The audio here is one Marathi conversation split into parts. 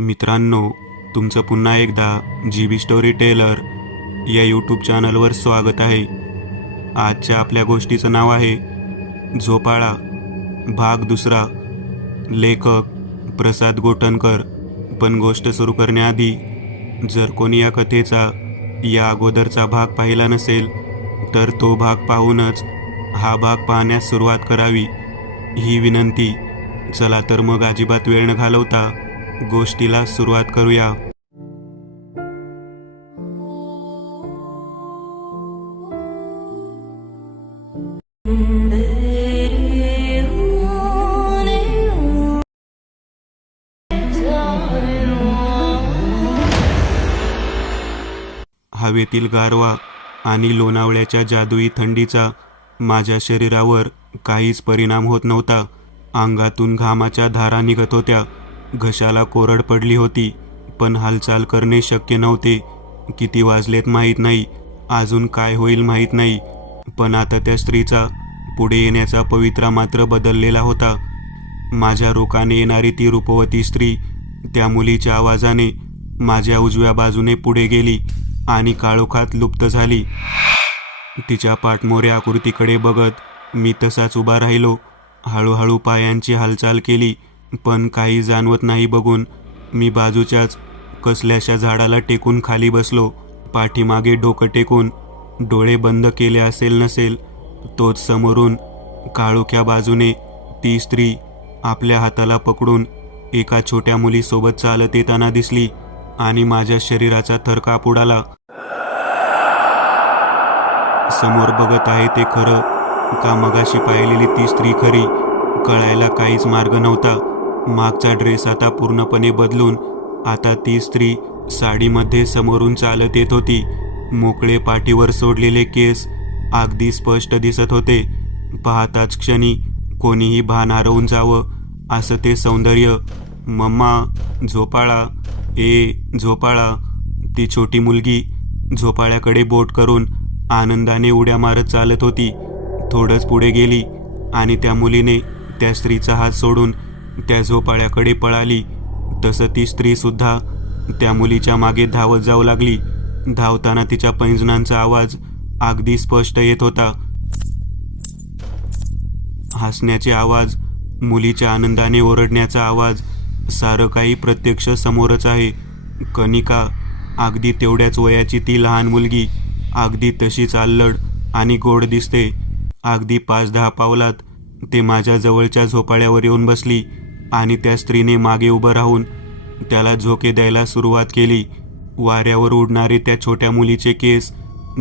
मित्रांनो, तुमचं पुन्हा एकदा GB स्टोरी टेलर या यूट्यूब चॅनलवर स्वागत आहे. आजच्या आपल्या गोष्टीचं नाव आहे झोपाळा, भाग दुसरा. लेखक प्रसाद गोटनकर. पण गोष्ट सुरू करण्याआधी जर कोणी या कथेचा या अगोदरचा भाग पाहिला नसेल तर तो भाग पाहूनच हा भाग पाहण्यास सुरुवात करावी, ही विनंती. चला तर मग अजिबात वेळ न घालवता गोष्टीला सुरुवात करूया. हवेतील गारवा आणि लोणावळ्याच्या जादुई थंडीचा माझ्या शरीरावर काहीच परिणाम होत नव्हता. अंगातून घामाच्या धारा निघत होत्या, घशाला कोरड पडली होती, पण हालचाल करणे शक्य नव्हते. किती वाजलेत माहीत नाही, अजून काय होईल माहीत नाही, पण आता त्या स्त्रीचा पुढे येण्याचा पवित्रा मात्र बदललेला होता. माझ्या रोखाने येणारी ती रूपवती स्त्री त्या मुलीच्या आवाजाने माझ्या उजव्या बाजूने पुढे गेली आणि काळोखात लुप्त झाली. तिच्या पाठमोऱ्या आकृतीकडे बघत मी तसाच उभा राहिलो. हळूहळू पायांची हालचाल केली, पण काही जाणवत नाही बघून मी बाजूच्याच कसल्याशा झाडाला टेकून खाली बसलो. पाठीमागे डोकं टेकून डोळे बंद केले असेल नसेल, तोच समोरून काळोख्या बाजूने ती स्त्री आपल्या हाताला पकडून एका छोट्या मुलीसोबत चालत येताना दिसली आणि माझ्या शरीराचा थरकाप उडाला. समोर बघत आहे ते खरं का मगाशी पाहिलेली ती स्त्री खरी, कळायला काहीच मार्ग नव्हता. मागचा ड्रेस आता पूर्णपणे बदलून आता ती स्त्री साडीमध्ये समोरून चालत येत होती. मोकळे पाठीवर सोडलेले केस अगदी स्पष्ट दिसत होते. पाहताच क्षणी कोणीही भान हरवून जावं असं ते सौंदर्य. मम्मा, झोपाळा, झोपाळा. ती छोटी मुलगी झोपाळ्याकडे बोट करून आनंदाने उड्या मारत चालत होती. थोडंच पुढे गेली आणि त्या मुलीने त्या स्त्रीचा हात सोडून त्या झोपाळ्याकडे पळाली. तसं ती स्त्री सुद्धा त्या मुलीच्या मागे धावत जाऊ लागली. धावताना तिच्या पैंजणांचा आवाज अगदी स्पष्ट येत होता. हसण्याचे आवाज, मुलीच्या आनंदाने ओरडण्याचा आवाज, सारं काही प्रत्यक्ष समोरच आहे. कनिका, अगदी तेवढ्याच वयाची ती लहान मुलगी, अगदी तशीच अल्लड आणि गोड दिसते. अगदी 5-10 पावलात ते माझ्या जवळच्या झोपाळ्यावर येऊन बसली आणि त्या स्त्रीने मागे उभं राहून त्याला झोके द्यायला सुरुवात केली. वाऱ्यावर उडणारे त्या छोट्या मुलीचे केस,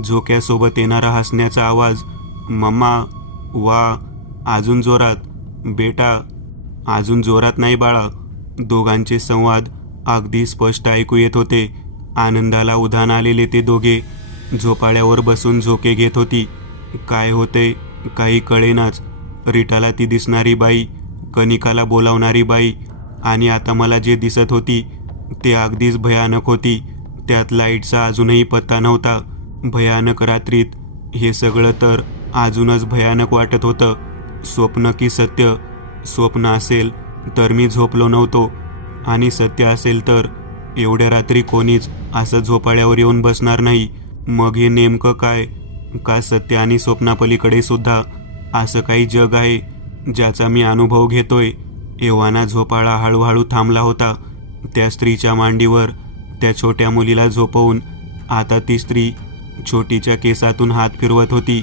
झोक्यासोबत येणारा हसण्याचा आवाज. मम्मा, वा, अजून जोरात. बेटा, अजून जोरात नाही बाळा. दोघांचे संवाद अगदी स्पष्ट ऐकू येत होते. आनंदाला उधाण आलेले ते दोघे झोपाळ्यावर बसून झोके घेत होती. काय होते काही कळेनाच. रीटाला ती दिसणारी बाई, कनिकाला बोलावणारी बाई आणि आता मला जे दिसत होती ते अगदीच भयानक होती. त्यात लाईटचा अजूनही पत्ता नव्हता. भयानक रात्रीत हे सगळं तर अजूनच भयानक वाटत होतं. स्वप्न की सत्य? स्वप्न असेल तर मी झोपलो नव्हतो, आणि सत्य असेल तर एवढ्या रात्री कोणीच असं झोपाळ्यावर येऊन बसणार नाही. मग हे नेमकं काय? का सत्य आणि स्वप्नापलीकडे सुद्धा असं काही जग आहे ज्याचा मी अनुभव घेतोय? एव्हाना झोपाळा हळूहळू थांबला होता. त्या स्त्रीच्या मांडीवर त्या छोट्या मुलीला झोपवून आता ती स्त्री छोटीच्या केसातून हात फिरवत होती.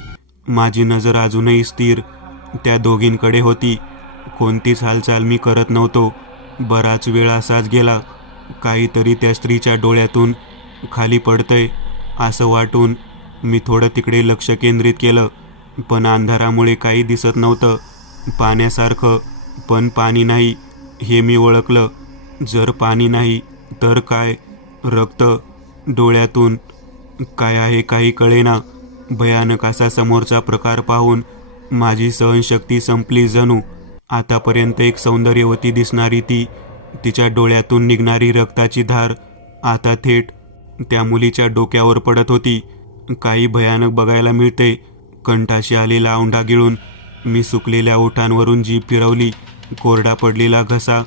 माझी नजर अजूनही स्थिर त्या दोघींकडे होती. कोणतीच हालचाल मी करत नव्हतो. बराच वेळ असाच गेला. काहीतरी त्या स्त्रीच्या डोळ्यातून खाली पडतंय असं वाटून मी थोडं तिकडे लक्ष केंद्रित केलं, पण अंधारामुळे काही दिसत नव्हतं. पाण्यासारखं, पण पाणी नाही हे मी ओळखलं. जर पाणी नाही तर काय? रक्त डोळ्यातून काय आहे काही कळेना. भयानक असा समोरचा प्रकार पाहून माझी सहनशक्ती संपली जणू. आतापर्यंत एक सौंदर्यवती दिसणारी ती, तिच्या डोळ्यातून निघणारी रक्ताची धार आता थेट त्या मुलीच्या डोक्यावर पडत होती. काही भयानक बघायला मिळते. कंठाशी आलेला औंढा गिळून मी सुकलेल्या ओठांवरून जीभ फिरवली. कोरडा पडलेला घसा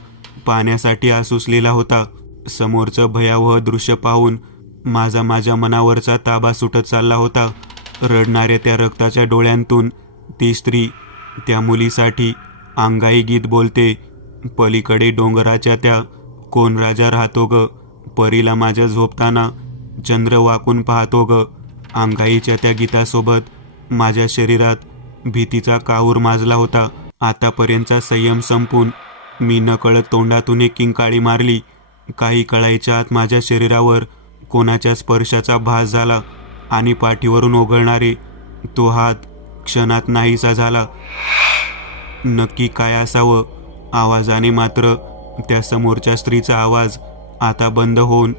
पाण्यासाठी आसुसलेला होता. समोरचं भयावह दृश्य पाहून माझ्या मनावरचा ताबा सुटत चालला होता. रडणाऱ्या त्या रक्ताच्या डोळ्यांतून ती स्त्री त्या मुलीसाठी अंगाई गीत बोलते. पलीकडे डोंगराच्या त्या कोण राजा राहतो ग, परीला माझ्या झोपताना चंद्र वाकून पाहतो ग. अंगाईच्या त्या गीतासोबत माझ्या शरीरात भीतीचा काहूर माजला होता. आतापर्यंतचा संयम संपून मी नकळत तोंडातून एक किंकाळी मारली. काही कळायच्या आत माझ्या शरीरावर कोणाच्या स्पर्शाचा भास झाला आणि पाठीवरून ओघळणारे तो हात क्षणात नाहीसा झाला. नक्की काय असावं? आवाजाने मात्र त्या समोरच्या स्त्रीचा आवाज आता बंद होऊन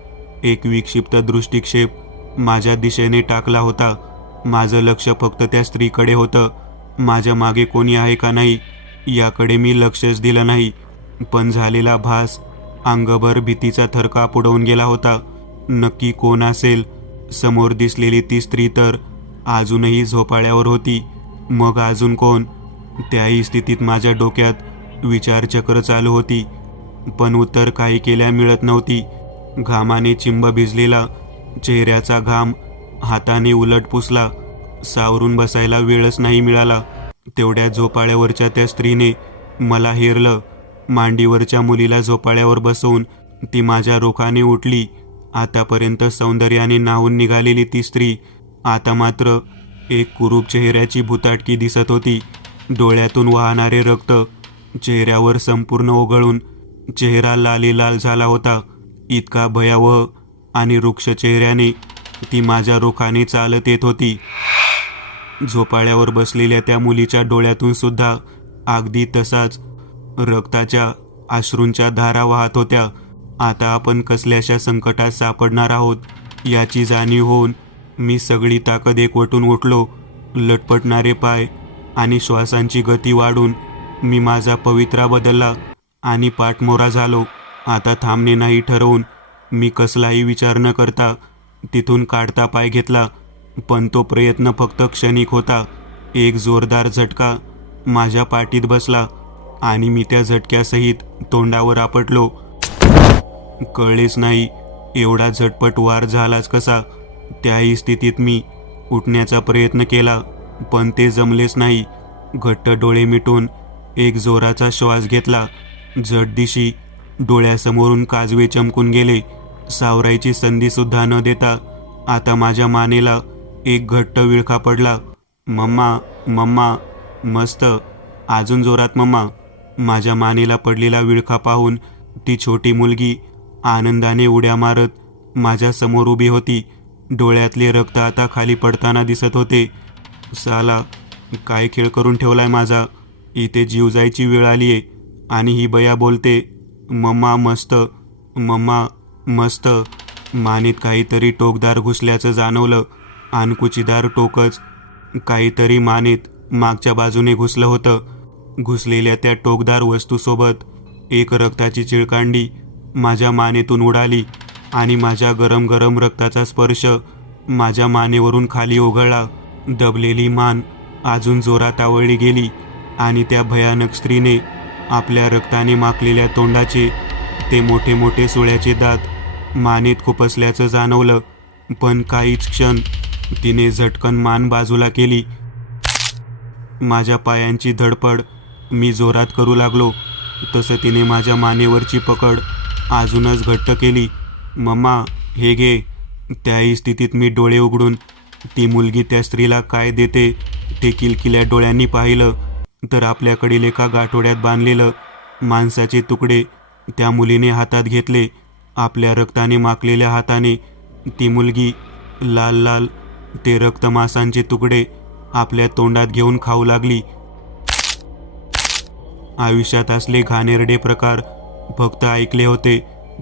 एक विक्षिप्त दृष्टिक्षेप माझ्या दिशेने टाकला होता. माझं लक्ष फक्त त्या स्त्रीकडे होतं. माझ्या मागे कोणी आहे का नाही याकडे मी लक्षच दिलं नाही. पण झालेला भास अंगभर भीतीचा थरकाप उडवून गेला होता. नक्की कोण असेल? समोर दिसलेली ती स्त्री तर अजूनही झोपाळ्यावर होती. मग अजून कोण? त्याही स्थितीत माझ्या डोक्यात विचारचक्र चालू होती, पण उत्तर काही केल्या मिळत नव्हती. घामाने चिंब भिजलेला चेहऱ्याचा घाम हाताने उलट पुसला. सावरून बसायला वेळच नाही मिळाला. तेवढ्या झोपाळ्यावरच्या त्या स्त्रीने मला हेरलं. मांडीवरच्या मुलीला झोपाळ्यावर बसवून ती माझ्या रोखाने उठली. आतापर्यंत सौंदर्याने न्हावून निघालेली ती स्त्री आता मात्र एक कुरूप चेहऱ्याची भुताटकी दिसत होती. डोळ्यातून वाहणारे रक्त चेहऱ्यावर संपूर्ण ओघळून चेहरा लालीलाल झाला होता. इतका भयावह आणि रुक्ष चेहऱ्याने ती माझ्या रोखाने चालत येत होती. झोपाळ्यावर बसलेल्या त्या मुलीच्या डोळ्यातून सुद्धा अगदी तसाच रक्ताच्या अश्रूंच्या धारा वाहत होत्या. आता आपण कसल्याशा संकटात सापडणार आहोत याची जाणीव होऊन मी सगळी ताकद एकवटून उठलो. लटपटणारे पाय आणि श्वासांची गती वाढून मी माझा पवित्रा बदलला आणि पाठमोरा झालो. आता थांबणे नाही ठरवून मी कसलाही विचार न करता तिथून काढता पाय घेतला. पण तो प्रयत्न फक्त क्षणिक होता. एक जोरदार झटका माझ्या पाठीत बसला आणि मी त्या झटक्यासहित तोंडावर आपटलो. कळलेच नाही एवढा झटपट वार झालाच कसा. त्याही स्थितीत मी उठण्याचा प्रयत्न केला, पण ते जमलेच नाही. घट्ट डोळे मिटून एक जोराचा श्वास घेतला. जडदिशी डोळ्यासमोरून काजवे चमकून गेले. सावरायची संधीसुद्धा न देता आता माझ्या मानेला एक घट्ट विळखा पडला. मम्मा, मम्मा, मस्त, अजून जोरात मम्मा. माझ्या मानेला पडलेला विळखा पाहून ती छोटी मुलगी आनंदाने उड्या मारत माझ्या समोर उभी होती. डोळ्यातले रक्त आता खाली पडताना दिसत होते. साला, काय खेळ करून ठेवलाय माझा. इथे जीव जायची वेळ आलीये आणि ही बया बोलते मम्मा मस्त, मम्मा मस्त. मानेत काहीतरी टोकदार घुसल्याचं जाणवलं. अनकुचीदार टोकच काहीतरी मानेत मागच्या बाजूने घुसलं होतं. घुसलेल्या त्या टोकदार वस्तूसोबत एक रक्ताची चिळकांडी माझ्या मानेतून उडाली आणि माझ्या गरम गरम रक्ताचा स्पर्श माझ्या मानेवरून खाली ओघळला. दबलेली मान अजून जोरात आवळली गेली आणि त्या भयानक स्त्रीने आपल्या रक्ताने माखलेल्या तोंडाचे ते मोठे मोठे सुळ्याचे दात मानेत खुपसल्याचं जाणवलं. पण काहीच क्षण तिने झटकन मान बाजूला केली. माझ्या पायांची धडपड मी जोरात करू लागलो तसं तिने माझ्या मानेवरची पकड अजूनच घट्ट केली. मम्मा, हे घे. त्याही स्थितीत मी डोळे उघडून ती मुलगी त्या स्त्रीला काय देते ते किलकिल्या डोळ्यांनी पाहिलं तर आपल्याकडील एका गाठोड्यात बांधलेलं मांसाचे तुकडे त्या मुलीने हातात घेतले. आपल्या रक्ताने माखलेल्या हाताने ती मुलगी लाल लाल ते रक्तमांसाचे तुकडे आपल्या तोंडात घेऊन खाऊ लागली. आयुष्यात असले घाणेरडे प्रकार फक्त ऐकले होते,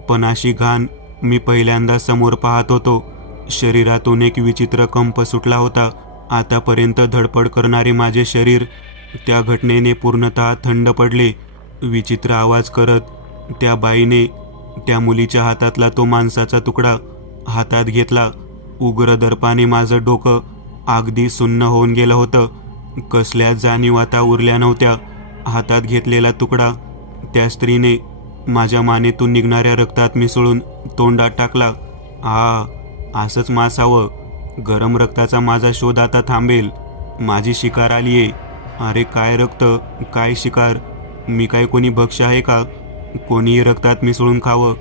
पण अशी घाण मी पहिल्यांदा समोर पाहत होतो. शरीरातून एक विचित्र कंप सुटला होता. आतापर्यंत धडपड करणारे माझे शरीर त्या घटनेने पूर्णतः थंड पडले. विचित्र आवाज करत त्या बाईने त्या मुलीच्या हातातला तो मांसाचा तुकडा हातात घेतला. उग्र दर्पाने माझं डोकं अगदी सुन्न होऊन गेलं होतं. कसल्याच जाणीव आता उरल्या नव्हत्या. हातात घेतलेला तुकडा त्या स्त्रीने माझ्या मानेतून निघणाऱ्या रक्तात मिसळून तोंडात टाकला. असंच मांस हवं. गरम रक्ताचा माझा शोध आता थांबेल. माझी शिकार आलीये. अरे काय रक्त, काय शिकार. मी काय कोणी भक्ष आहे का? कोणीही रक्तात मिसळून खावं.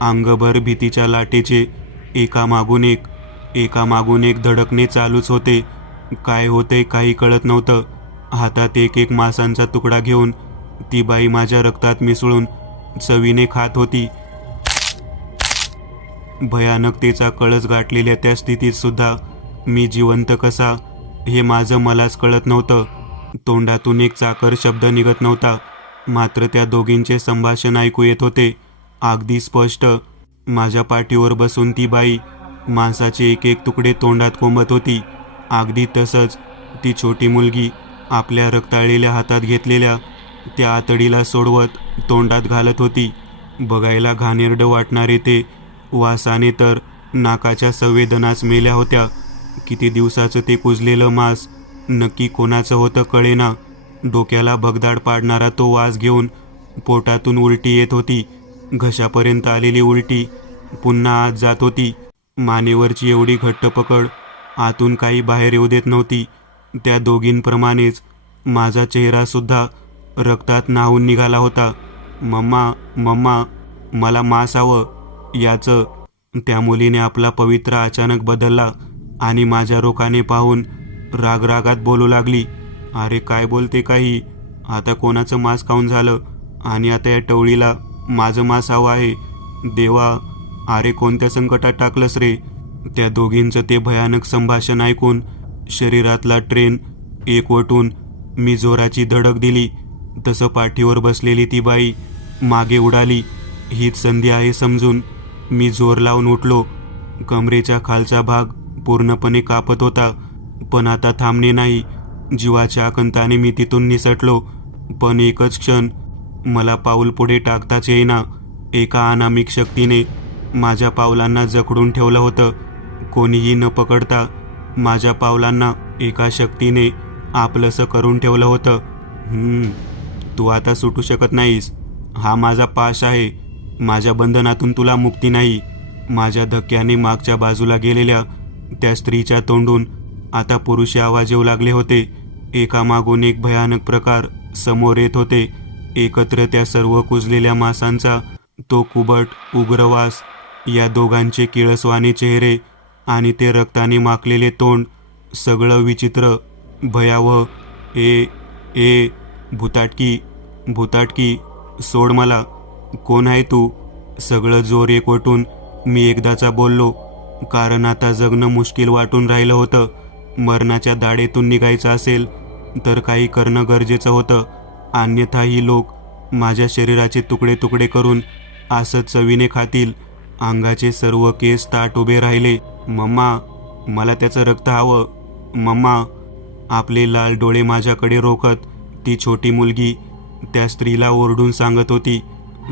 अंगभर भीतीच्या लाटेचे एकामागून एक धडकणे चालूच होते. काय होते काही कळत नव्हतं. हातात एक एक मांसाचा तुकडा घेऊन ती बाई माझ्या रक्तात मिसळून चवीने खात होती. भयानकतेचा कळस गाठलेल्या त्या स्थितीत सुद्धा मी जिवंत कसा हे माझं मलाच कळत नव्हतं. तोंडातून एक चाकर शब्द निघत नव्हता. मात्र त्या दोघींचे संभाषण ऐकू येत होते अगदी स्पष्ट. माझ्या पाठीवर बसून ती बाई मांसाचे एक एक तुकडे तोंडात कोंबत होती. अगदी तसंच ती छोटी मुलगी आपल्या रक्ताळलेल्या हातात घेतलेल्या त्या आतडीला सोडवत तोंडात घालत होती. बघायला घाणेरडं वाटणारे ते वासाने तर नाकाच्या संवेदनाच मेल्या होत्या. किती दिवसाचं ते कुजलेलं मांस नक्की कोणाचं होतं कळेना. डोक्याला भगदाड पाडणारा तो वास घेऊन पोटातून उलटी येत होती. घशापर्यंत आलेली उलटी पुन्हा आत जात होती. मानेवरची एवढी घट्ट पकड आतून काही बाहेर येऊ देत नव्हती. त्या दोघींप्रमाणेच माझा चेहरासुद्धा रक्तात न्हाऊन निघाला होता. मम्मा, मला मांस हवं याचं. त्या मुलीने आपला पवित्रा अचानक बदलला आणि माझ्या रोखाने पाहून रागात बोलू लागली. अरे काय बोलते काही. आता कोणाचं मांस खाऊन झालं आणि आता या टवळीला माझं मांस हवं आहे. देवा, अरे कोणत्या संकटात टाकलंस रे. त्या दोघींचं ते भयानक संभाषण ऐकून शरीरातला ट्रेन एकवटून मी जोराची धडक दिली. तसं पाठीवर बसलेली ती बाई मागे उडाली. हीच संधी आहे समजून मी जोर लावून उठलो. कमरेचा खालचा भाग पूर्णपणे कापत होता. पण आता थांबणे नाही. जीवाच्या आकंताने मी तिथून निसटलो. पण एकच क्षण मला पाऊल पुढे टाकताच येईना. एका अनामिक शक्तीने माझ्या पावलांना जखडून ठेवलं होतं. कोणीही न पकडता माझ्या पावलांना एका शक्तीने आपलंसं करून ठेवलं होतं. तू आता सुटू शकत नाहीस. हा माझा पाश आहे. माझ्या बंधनातून तुला मुक्ती नाही. माझ्या धक्क्याने मागच्या बाजूला गेलेल्या त्या स्त्रीच्या तोंडून आता पुरुषी आवाज येऊ लागले होते. एकामागून एक भयानक प्रकार समोर येत होते. एकत्र त्या सर्व कुजलेल्या मांसांचा तो कुबट उग्रवास, या दोघांचे किळसवाणे चेहरे आणि ते रक्ताने माखलेले तोंड, सगळं विचित्र, भयावह. ए भुताटकी, सोड मला. कोण आहे तू. सगळं जोर एकवटून मी एकदाचा बोललो. कारण आता जगणं मुश्किल वाटून राहिलं होतं. मरणाच्या दाढेतून निघायचं असेल तर काही करणं गरजेचं होतं. अन्यथा ही लोक माझ्या शरीराचे तुकडे तुकडे करून असंच चवीने खातील. अंगाचे सर्व केस ताट उभे राहिले. मम्मा, मला त्याचं रक्त हवं. मम्मा. आपले लाल डोळे माझ्याकडे रोखत ती छोटी मुलगी त्या स्त्रीला ओरडून सांगत होती.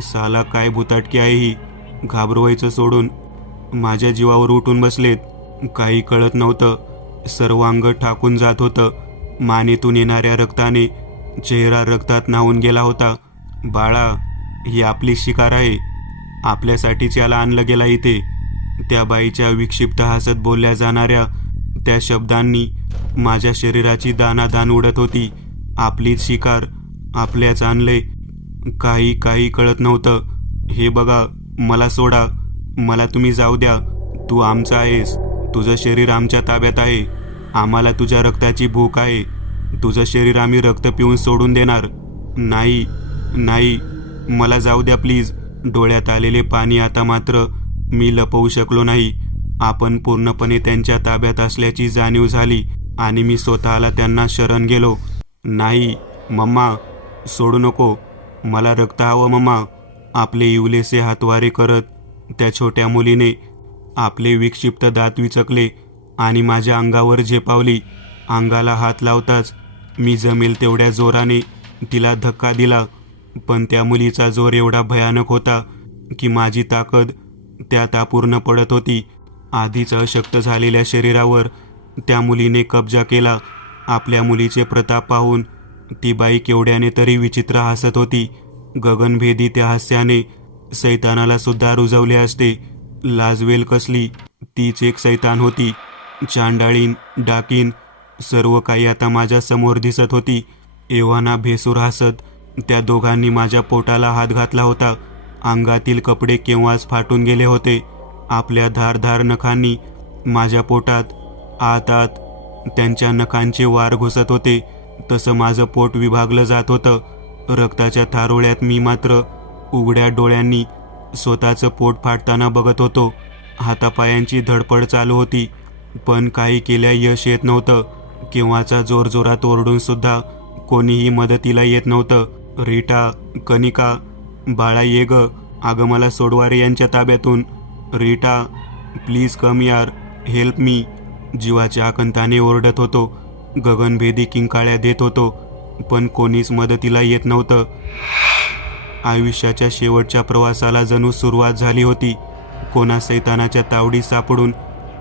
साला काय भुताटकी आहे ही. घाबरवायचं सोडून माझ्या जीवावर उठून बसलेत. काही कळत नव्हतं. सर्व अंग ठाकून जात होतं. मानेतून येणाऱ्या रक्ताने चेहरा रक्तात न्हाऊन गेला होता. बाळा, ही आपली शिकार आहे. आपल्यासाठीच याला आणलं गेला इथे. त्या बाईच्या विक्षिप्त हसत बोलल्या जाणाऱ्या त्या शब्दांनी माझ्या शरीराची दानादान उडत होती. आपलीच शिकार, आपल्याच आणले. काही कळत नव्हतं. हे बघा, मला सोडा. मला तुम्ही जाऊ द्या. तू आमचा आहेस. तुझं शरीर आमच्या ताब्यात आहे. आम्हाला तुझ्या रक्ताची भूक आहे. तुझं शरीर आम्ही रक्त पिऊन सोडून देणार नाही. मला जाऊ द्या प्लीज. डोळ्यात आलेले पाणी आता मात्र मी लपवू शकलो नाही. आपण पूर्णपणे त्यांच्या ताब्यात असल्याची जाणीव झाली आणि मी स्वतःला त्यांना शरण गेलो. नाही मम्मा, सोडू नको. मला रक्त हवं मम्मा. आपले इवलेसे हातवारे करत त्या छोट्या मुलीने आपले विक्षिप्त दात विचकले आणि माझ्या अंगावर झेपावली. अंगाला हात लावताच मी जमेल तेवढ्या जोराने तिला धक्का दिला. पण त्या मुलीचा जोर एवढा भयानक होता की माझी ताकद त्यात अपूर्ण पडत होती. आधीच अशक्त झालेल्या शरीरावर त्या मुलीने कब्जा केला. आपल्या मुलीचे प्रताप पाहून ती बाई केवढ्याने तरी विचित्र हसत होती. गगनभेदी त्या हास्याने सैतानाला सुद्धा रुजवले असते. लाजवेल कसली, तीच एक सैतान होती. चांडाळीन, डाकीन, सर्व काही आता माझ्या समोर दिसत होती. एव्हाना भेसूर हसत त्या दोघांनी माझ्या पोटाला हात घातला होता. अंगातील कपडे केव्हाच फाटून गेले होते. आपल्या धारधार नखांनी माझ्या पोटात आत आत त्यांच्या नखांचे वार घुसत होते. तसं माझं पोट विभागलं जात होतं. रक्ताच्या थारोळ्यात मी मात्र उघड्या डोळ्यांनी स्वतःचं पोट फाटताना बघत होतो. हातापायांची धडपड चालू होती, पण काही केल्या यश येत नव्हतं. केव्हाचा जोरजोरात ओरडून सुद्धा कोणीही मदतीला येत नव्हतं. रीटा, कनिका, बाळा ये ग, अगं मला सोडवा रे यांच्या ताब्यातून. रीटा, प्लीज कम यार, हेल्प मी. जीवाच्या आकंताने ओरडत होतो. गगनभेदी किंकाळ्या देत होतो, पण कोणीच मदतीला येत नव्हतं. आयुष्याच्या शेवटच्या प्रवासाला जणू सुरुवात झाली होती. कोणा सैतानाच्या तावडीत सापडून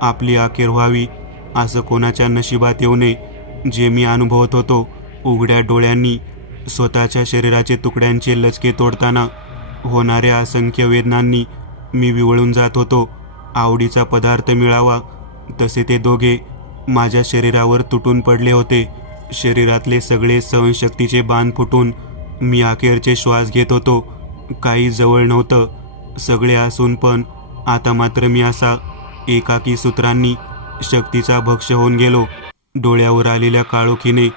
आपली अखेर व्हावी असं कोणाच्या नशिबात येऊ नये. जे मी अनुभवत होतो, उघड्या डोळ्यांनी स्वतःच्या शरीराचे तुकड्यांचे लचके तोडताना होणाऱ्या असंख्य वेदनांनी मी विवळून जात होतो. आवडीचा पदार्थ मिळावा तसे ते दोघे माझ्या शरीरावर तुटून पडले होते. शरीरातले सगळे सहनशक्तीचे बांध फुटून मी अखेरचे श्वास घेत होतो. काही जवळ नव्हतं. सगळे असून पण आता मात्र मी असा एकाकी सूत्रांनी शक्तीचा भक्ष होऊन गेलो. डोळ्यावर आलेल्या काळोखीने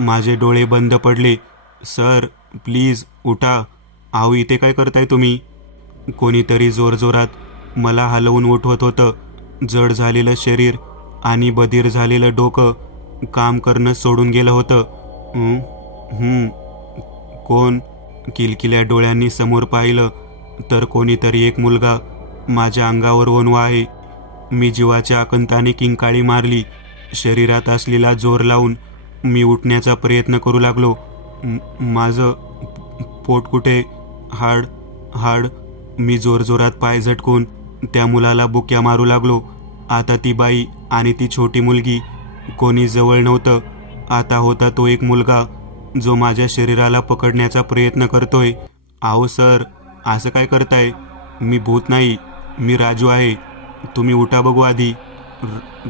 माझे डोळे बंद पडले. सर, प्लीज उठा. आहो, इथे काय करताय तुम्ही? कोणीतरी जोरजोरात मला हलवून उठवत होतं. जड झालेलं शरीर आणि बधीर झालेलं डोकं काम करणं सोडून गेलं होतं. कोण? किलकिल्या डोळ्यांनी समोर पाहिलं तर कोणीतरी एक मुलगा माझ्या अंगावर ओनवा आहे. मी जीवाच्या आकंताने किंकाळी मारली. शरीरात असलेला जोर लावून मी उठण्याचा प्रयत्न करू लागलो. माझं पोट कुठे? हाड हाड. मी जोरजोरात पाय झटकून त्या मुलाला बुक्या मारू लागलो. आता ती बाई आणि ती छोटी मुलगी कोणी जवळ नव्हतं. आता होता तो एक मुलगा जो माझ्या शरीराला पकडण्याचा प्रयत्न करतोय. आहो सर, असं काय करताय? मी भूत नाही, मी राजू आहे. तुम्ही उठा बघू आधी.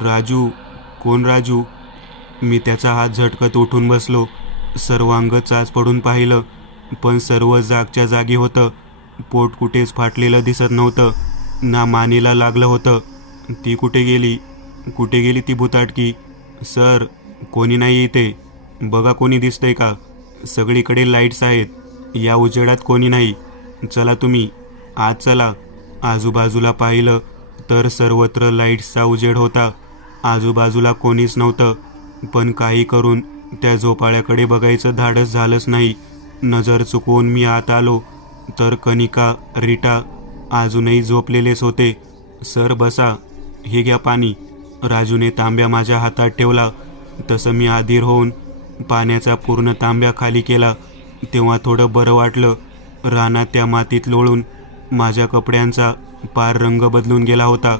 राजू? कोण राजू? मी त्याचा हात झटकत उठून बसलो. सर्वांग चाच पडून पाहिलं, पण सर्व जागच्या जागी होतं. पोट कुठेच फाटलेलं दिसत नव्हतं, ना मानेला लागलं होतं. ती कुठे गेली? कुठे गेली ती भुताटकी? सर, कोणी नाही इथे. बघा, कोणी दिसतंय का? सगळीकडे लाईट्स आहेत. या उजेडात कोणी नाही. चला तुम्ही आत चला. आजूबाजूला पाहिलं तर सर्वत्र लाईट्सचा उजेड होता. आजूबाजूला कोणीच नव्हतं, पण काही करून त्या झोपाळ्याकडे बघायचं धाडस झालंच नाही. नजर चुकवून मी आत आलो तर कनिका, रीटा अजूनही झोपलेलेच होते. सर बसा, हे घ्या पाणी. राजूने तांब्या माझ्या हातात ठेवला. तसं मी अधीर होऊन पाण्याचा पूर्ण तांब्या खाली केला. तेव्हा थोडं बरं वाटलं. रानात त्या मातीत लोळून माझ्या कपड्यांचा पार रंग बदलून गेला होता.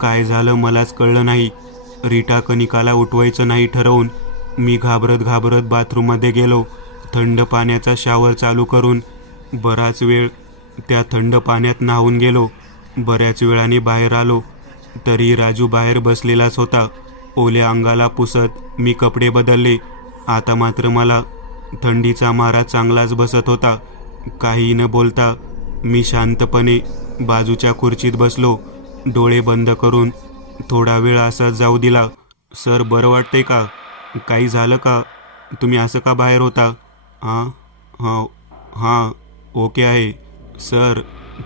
काय झालं मलाच कळलं नाही. रीटा कनिकाला उठवायचं नाही ठरवून मी घाबरत घाबरत बाथरूममध्ये गेलो. थंड पाण्याचा शावर चालू करून बराच वेळ त्या थंड पाण्यात न्हावून गेलो. बऱ्याच वेळाने बाहेर आलो तरी राजू बाहेर बसलेलाच होता. ओल्या अंगाला पुसत मी कपडे बदलले. आता मात्र मला थंडीचा मारा चांगलाच बसत होता. काही न बोलता मी शांतपणे बाजूच्या खुर्चीत बसलो. डोळे बंद करून थोडा वेळ असाच जाऊ दिला. सर, बरं वाटतंय का? काही झालं का? तुम्ही असं का बाहेर होता? हां, ओके आहे. सर,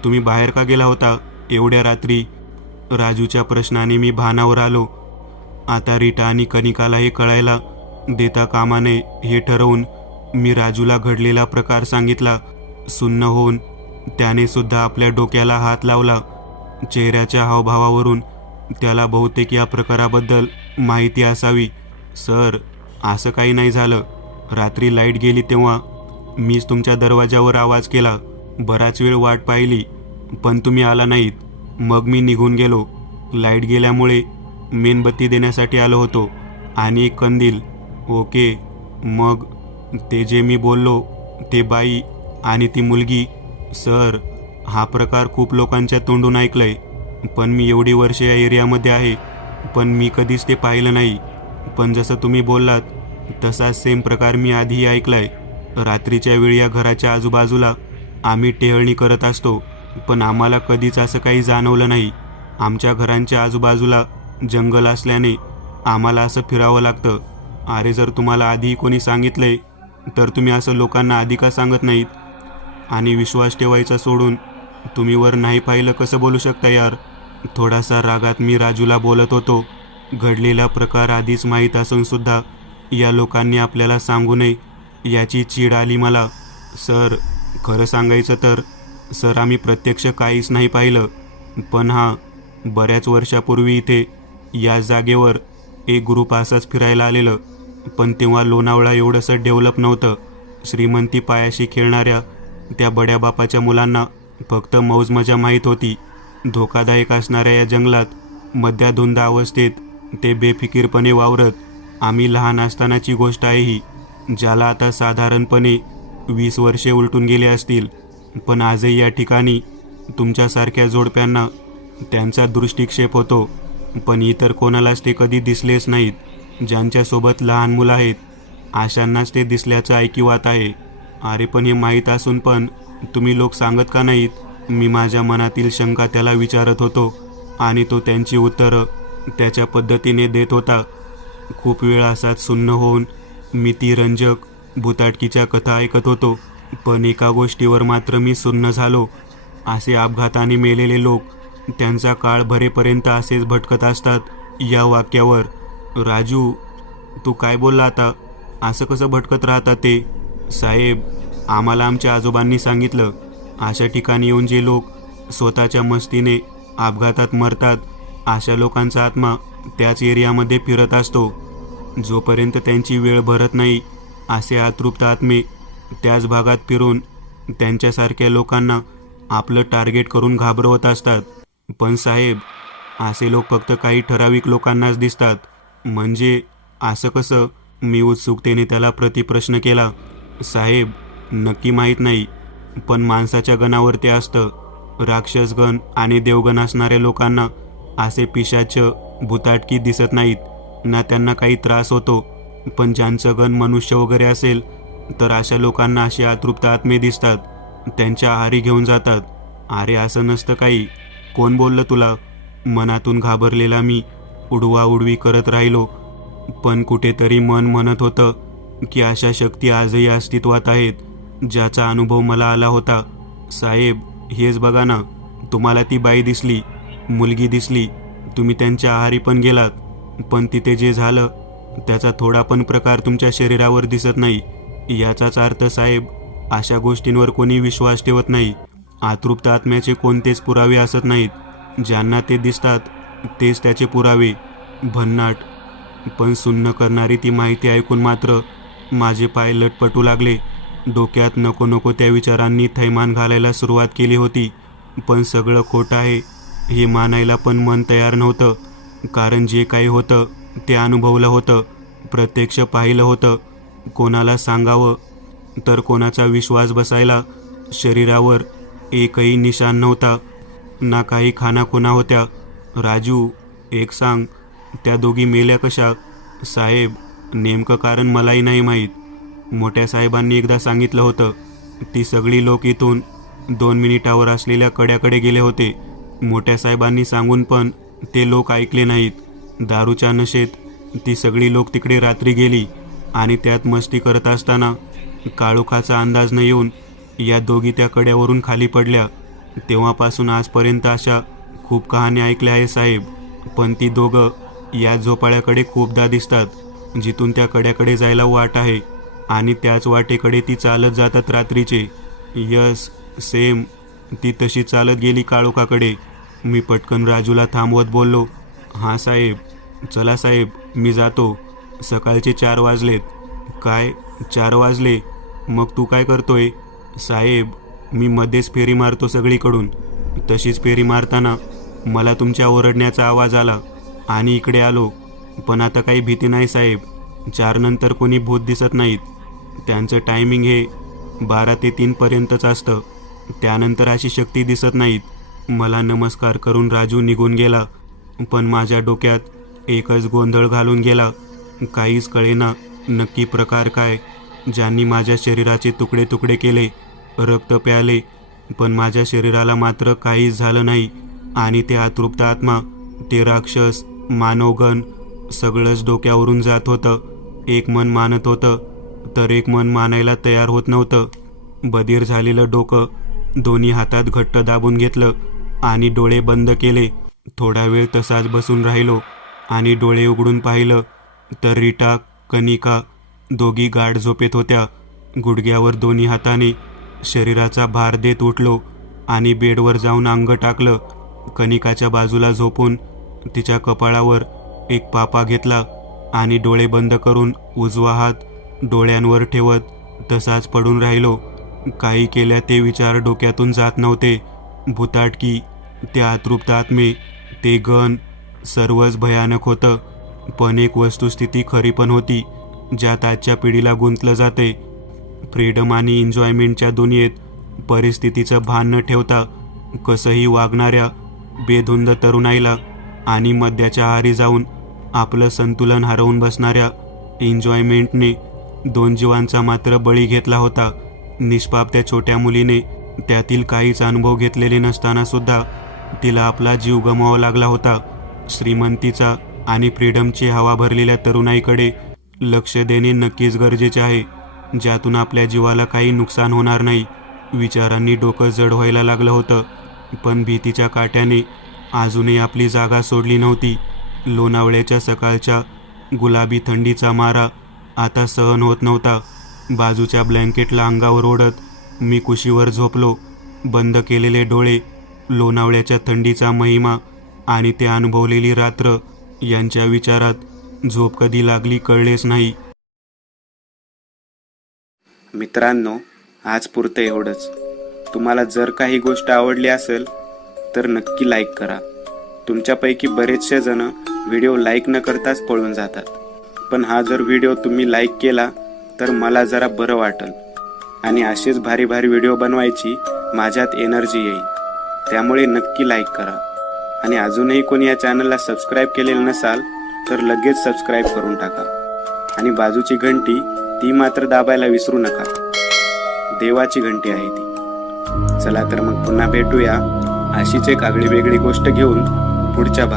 तुम्ही बाहेर का गेला होता एवढ्या रात्री? राजूच्या प्रश्नाने मी भानावर आलो. आता रीटा आणि कनिकाला हे कळायला देता कामा नये हे ठरवून मी राजूला घडलेला प्रकार सांगितला. सुन्न होऊन त्याने सुद्धा आपल्या डोक्याला हात लावला. चेहऱ्याच्या हावभावावरून त्याला बहुतेक या प्रकाराबद्दल माहिती असावी. सर, असं काही नाही झालं. रात्री लाईट गेली तेव्हा मीच तुमच्या दरवाजावर आवाज केला. बराच वेळ वाट पाहिली, पण तुम्ही आला नाहीत. मग मी निघून गेलो. लाईट गेल्यामुळे मेणबत्ती देण्यासाठी आलो होतो आणि एक कंदील. ओके, मग ते जे मी बोललो ते बाई आणि ती मुलगी. सर, हा प्रकार खूप लोकांच्या तोंडून ऐकलंय, पण मी एवढी वर्ष या एरियामध्ये आहे, पण मी कधीच ते पाहिलं नाही. पण जसं तुम्ही बोललात तसाच सेम प्रकार मी आधीही ऐकलाय. रात्रीच्या वेळी या घराच्या आजूबाजूला आम्ही टेहळणी करत असतो, पण आम्हाला कधीच असं काही जाणवलं नाही. आमच्या घरांच्या आजूबाजूला जंगल असल्याने आम्हाला असं फिरावं लागतं. अरे जर तुम्हाला आधी कोणी सांगितलंय तर तुम्ही असं लोकांना आधी का सांगत नाहीत? आणि विश्वास ठेवायचा सोडून तुम्ही वर नाही पाहिलं कसं बोलू शकता यार? थोडासा रागात मी राजूला बोलत होतो. घडलेला प्रकार आधीच माहीत असून सुद्धा या लोकांनी आपल्याला सांगू नये याची चीड आली मला. सर, खरं सांगायचं तर सर, आम्ही प्रत्यक्ष काहीच नाही पाहिलं, पण बऱ्याच वर्षापूर्वी इथे या जागेवर एक ग्रुप असाच फिरायला आलेलं. पण तेव्हा लोणावळा एवढंसं डेव्हलप नव्हतं. श्रीमंती पायाशी खेळणाऱ्या त्या बड्या बापाच्या मुलांना फक्त मौज मजा माहीत होती. धोकादायक असणाऱ्या या जंगलात मध्याधुंद अवस्थेत ते बेफिकीरपणे वावरत. आम्ही लहान असतानाची गोष्ट आहे ही, ज्याला आता साधारणपणे 20 वर्षे उलटून गेले असतील. पण आजही या ठिकाणी तुमच्यासारख्या जोडप्यांना त्यांचा दृष्टिक्षेप होतो, पण इतर कोणालाच ते कधी दिसलेच नाहीत. ज्यांच्यासोबत लहान मुलं आहेत अशांनाच ते दिसल्याचं ऐकिवात आहे. अरे पण हे माहीत असून पण तुम्ही लोक सांगत का नाहीत? मी माझ्या मनातील शंका त्याला विचारत होतो आणि तो त्यांची उत्तरं त्याच्या पद्धतीने देत होता. खूप वेळ असाच सुन्न होऊन मी ती रंजक भुताटकीच्या कथा ऐकत होतो. पण एका गोष्टीवर मात्र मी सुन्न झालो. असे अपघाताने मेलेले लोक त्यांचा काळ भरेपर्यंत असेच भटकत असतात. या वाक्यावर राजू, तू काय बोलला आता? असं कसं भटकत राहतात ते? साहेब, आम्हाला आमच्या आजोबांनी सांगितलं, अशा ठिकाणी येऊन जे लोक स्वतःच्या मस्तीने अपघातात मरतात अशा लोकांचा आत्मा त्याच एरियामध्ये फिरत असतो. जोपर्यंत त्यांची वेळ भरत नाही असे अतृप्त आत्मे त्याच भागात फिरून त्यांच्यासारख्या लोकांना आपलं टार्गेट करून घाबरवत असतात. पण साहेब, असे लोक फक्त काही ठराविक लोकांनाच दिसतात. म्हणजे असं कसं? मी उत्सुकतेने त्याला प्रतिप्रश्न केला. साहेब, नक्की माहीत नाही, पण माणसाच्या गणावर ते असतं. राक्षसगण आणि देवगण असणाऱ्या लोकांना असे पिशाच भुताटकी दिसत नाहीत ना, त्यांना काही त्रास होतो. पण ज्यांचं गण मनुष्य वगैरे असेल तर अशा लोकांना असे अतृप्त आत्मे दिसतात, त्यांच्या आहारी घेऊन जातात. अरे असं नसतं काही. कोण बोललं तुला? मनातून घाबरलेला मी उडवाउडवी करत राहिलो. पण कुठेतरी मन म्हणत होतं की अशा शक्ती आजही अस्तित्वात आहेत, ज्याचा अनुभव मला आला होता. साहेब, हेच बघा ना, तुम्हाला ती बाई दिसली, मुलगी दिसली, तुम्ही त्यांच्या आहारी पण गेलात, पण तिथे जे झालं त्याचा थोडा पण प्रकार तुमच्या शरीरावर दिसत नाही. याचाच अर्थ साहेब, अशा गोष्टींवर कोणी विश्वास ठेवत नाही. अतृप्त आत्म्याचे कोणतेच पुरावे असत नाहीत. ज्यांना ते दिसतात तेच त्याचे पुरावे. भन्नाट. पण सुन्न करणारी ती माहिती ऐकून मात्र माझे पाय लटपटू लागले. डोक्यात नको नको त्या विचारांनी थैमान घालायला सुरुवात केली होती. पण सगळं खोटं आहे हे मानायला पण मन तयार नव्हतं. कारण जे काही होतं ते अनुभवलं होतं, प्रत्यक्ष पाहिलं होतं. कोणाला सांगावं तर कोणाचा विश्वास बसायला? शरीरावर एकही निशाण नव्हता, ना काही खानाखुणा होत्या. राजू, एक सांग, त्या दोघी मेल्या कशा? साहेब, नेमकं कारण मलाही नाही माहीत. मोठ्या साहेबांनी एकदा सांगितलं होतं. ती सगळी लोक इथून 2 मिनिटावर असलेल्या कड्याकडे गेले होते. मोठ्या साहेबांनी सांगून पण ते लोक ऐकले नाहीत. दारूच्या नशेत ती सगळी लोक तिकडे रात्री गेली आणि त्यात मस्ती करत असताना काळोखाचा अंदाज न येऊन या दोघी त्या कड्यावरून खाली पडल्या. तेव्हापासून आजपर्यंत अशा खूप कहाण्या ऐकल्या आहे साहेब. पण ती दोघं या झोपाळ्याकडे खूपदा दिसतात, जिथून त्या कड्याकडे जायला वाट आहे, आणि त्याच वाटेकडे ती चालत जातात रात्रीचे. यस, सेम, ती तशी चालत गेली काळोखाकडे. मी पटकन राजूला थांबवत बोललो, हां साहेब, चला साहेब, मी जातो. सकाळचे 4 वाजलेत. काय 4 वाजले? मग तू काय करतोय? साहेब, मी मध्येच फेरी मारतो सगळीकडून. तशीच फेरी मारताना मला तुमच्या ओरडण्याचा आवाज आला आणि इकडे आलो. पण आता काही भीती नाही साहेब. 4 नंतर कोणी भूत दिसत नाहीत. त्यांचं टायमिंग हे 12 ते 3 पर्यंतच असतं. त्यानंतर अशी शक्ती दिसत नाहीत. मला नमस्कार करून राजू निघून गेला. पण माझ्या डोक्यात एकच गोंधळ घालून गेला. काहीच कळेना नक्की प्रकार काय. ज्यांनी माझ्या शरीराचे तुकडे तुकडे केले, रक्त प्याले, पण माझ्या शरीराला मात्र काहीच झालं नाही. आणि ते अतृप्त आत्मा, ते राक्षस, मानवगण सगळंच डोक्यावरून जात होतं. एक मन मानत होतं तर एक मन मानायला तयार होत नव्हतं. बधीर झालेलं डोकं दोन्ही हातात घट्ट दाबून घेतलं आणि डोळे बंद केले. थोडा वेळ तसाच बसून राहिलो आणि डोळे उघडून पाहिलं तर रीटा, कनिका दोघी गाढ झोपेत होत्या. गुडघ्यावर दोन्ही हाताने शरीराचा भार देत उठलो आणि बेडवर जाऊन अंग टाकलं. कनिकाच्या बाजूला झोपून तिच्या कपाळावर एक पापा घेतला आणि डोळे बंद करून उजवा हात डोळ्यांवर ठेवत तसाच पडून राहिलो. काही केल्या ते विचार डोक्यातून जात नव्हते. भूताटकी, ते अतृप्त आत्मे, ते गण, सर्वच भयानक होतं. पण एक वस्तुस्थिती खरी पण होती, ज्यात आजच्या पिढीला गुंतलं जाते. फ्रीडम आणि एन्जॉयमेंटच्या दुनियेत परिस्थितीचं भान न ठेवता कसंही वागणाऱ्या बेधुंद तरुणाईला आणि मद्याच्या आहारी जाऊन आपलं संतुलन हरवून बसणाऱ्या एन्जॉयमेंटने 2 जीवांचा मात्र बळी घेतला होता. निष्पाप त्या छोट्या मुलीने त्यातील काहीच अनुभव घेतलेले नसताना सुद्धा तिला आपला जीव गमवावा लागला होता. श्रीमंतीचा आणि फ्रीडमची हवा भरलेल्या तरुणाईकडे लक्ष देणे नक्कीच गरजेचे आहे, ज्यातून आपल्या जीवाला काही नुकसान होणार नाही. विचारांनी डोकं जड व्हायला लागलं होतं. पण भीतीच्या काट्याने अजूनही आपली जागा सोडली नव्हती. लोणावळ्याच्या सकाळच्या गुलाबी थंडीचा मारा आता सहन होत नव्हता. बाजूच्या ब्लँकेटला अंगावर ओढत मी कुशीवर झोपलो. बंद केलेले डोळे, लोणावळ्याच्या थंडीचा महिमा आणि ते अनुभवलेली रात्र यांच्या विचारात झोप कधी लागली कळलेच नाही. मित्रांनो, आज पुरतं एवढंच. तुम्हाला जर काही गोष्ट आवडली असेल तर नक्की लाईक करा. तुमच्यापैकी बरेचसे जण व्हिडिओ लाईक न करताच पळून जातात. पण हा जर व्हिडिओ तुम्ही लाईक केला तर मला जरा बरं वाटेल आणि असेच भारी भारी व्हिडिओ बनवायची माझ्यात एनर्जी येईल. त्यामुळे नक्की लाईक करा. आणि अजूनही कोणी या चॅनलला सबस्क्राईब केलेलं नसाल तर लगेच सबस्क्राईब करून टाका. आणि बाजूची घंटी ती मात्र दाबायला विसरू नका. देवाची घंटी आहे ती. चला तर मग पुन्हा भेटूया अशीच एक आगळी वेगळी गोष्ट घेऊन पुढच्या भागात.